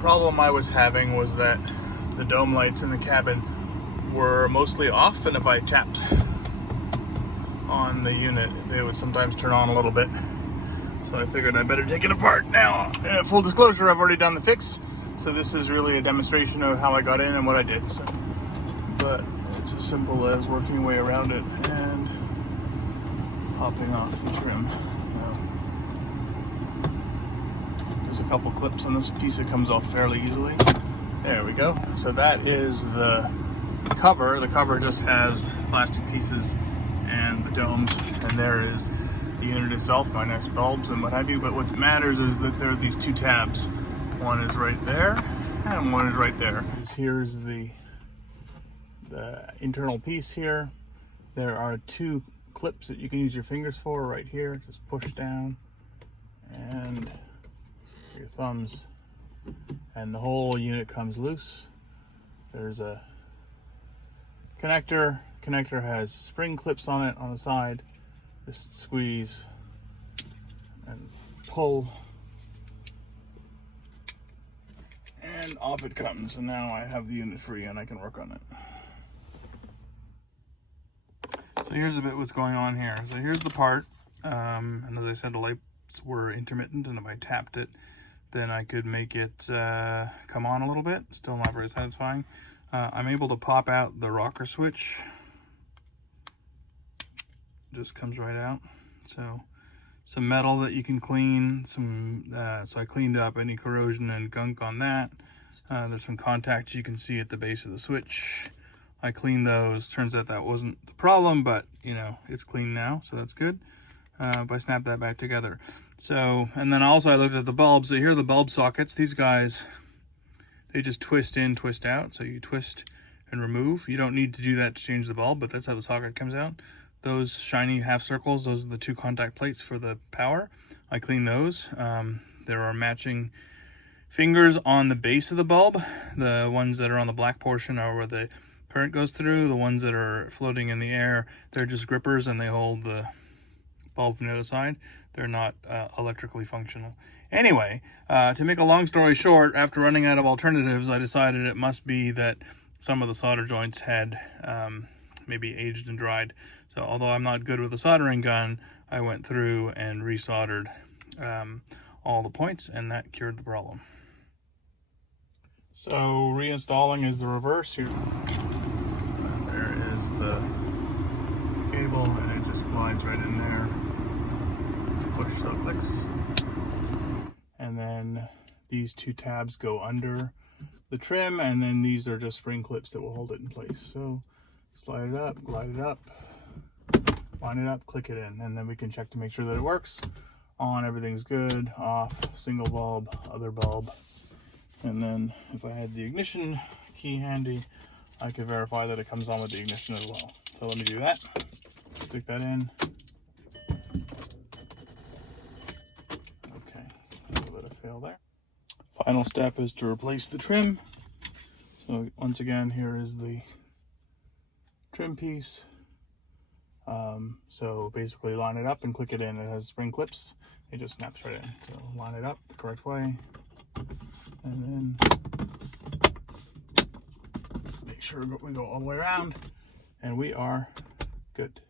problem I was having was that the dome lights in the cabin were mostly off, and if I tapped on the unit, they would sometimes turn on a little bit. So I figured I better take it apart now. Full disclosure, I've already done the fix, so this is really a demonstration of how I got in and what I did. So, but it's as simple as working your way around it and popping off the trim. There's a couple clips on this piece that comes off fairly easily. There we go. So that is the cover. The cover just has plastic pieces and the domes, and there is the unit itself, my nice bulbs and what have you. But what matters is that there are these two tabs. One is right there and one is right there. Here's the internal piece here. There are two clips that you can use your fingers for right here. Just push down and your thumbs, and the whole unit comes loose. There's a connector. Connector has spring clips on it on the side. Just squeeze and pull, and off it comes. And now I have the unit free and I can work on it. So here's a bit what's going on here. So here's the part, and as I said, the lights were intermittent, and if I tapped it, then I could make it come on a little bit. Still not very satisfying. I'm able to pop out the rocker switch. Just comes right out. So some metal that you can clean. So I cleaned up any corrosion and gunk on that. There's some contacts you can see at the base of the switch. I cleaned those. Turns out that wasn't the problem, but you know, it's clean now, so that's good. If I snap that back together. So, and then also I looked at the bulbs. So here are the bulb sockets. These guys, they just twist in, twist out. So you twist and remove. You don't need to do that to change the bulb, but that's how the socket comes out. Those shiny half circles, those are the two contact plates for the power. I cleaned those. There are matching fingers on the base of the bulb. The ones that are on the black portion are where the current goes through. The ones that are floating in the air, they're just grippers and they hold the bulb from the other side. They're not electrically functional. Anyway, to make a long story short, after running out of alternatives, I decided it must be that some of the solder joints had maybe aged and dried. So although I'm not good with a soldering gun, I went through and resoldered all the points, and that cured the problem. So reinstalling is the reverse here. There is the cable, and it just slides right in there. Push, so it clicks. And then these two tabs go under the trim, and then these are just spring clips that will hold it in place. So slide it up, glide it up, line it up, click it in, and then we can check to make sure that it works. On, everything's good. Off, single bulb, other bulb. And then if I had the ignition key handy, I could verify that it comes on with the ignition as well. So let me do that. Stick that in. Okay, a little bit of fail there. Final step is to replace the trim. So once again, here is the trim piece. So basically line it up and click it in. It has spring clips. It just snaps right in. So line it up the correct way. And then make sure we go all the way around, and we are good.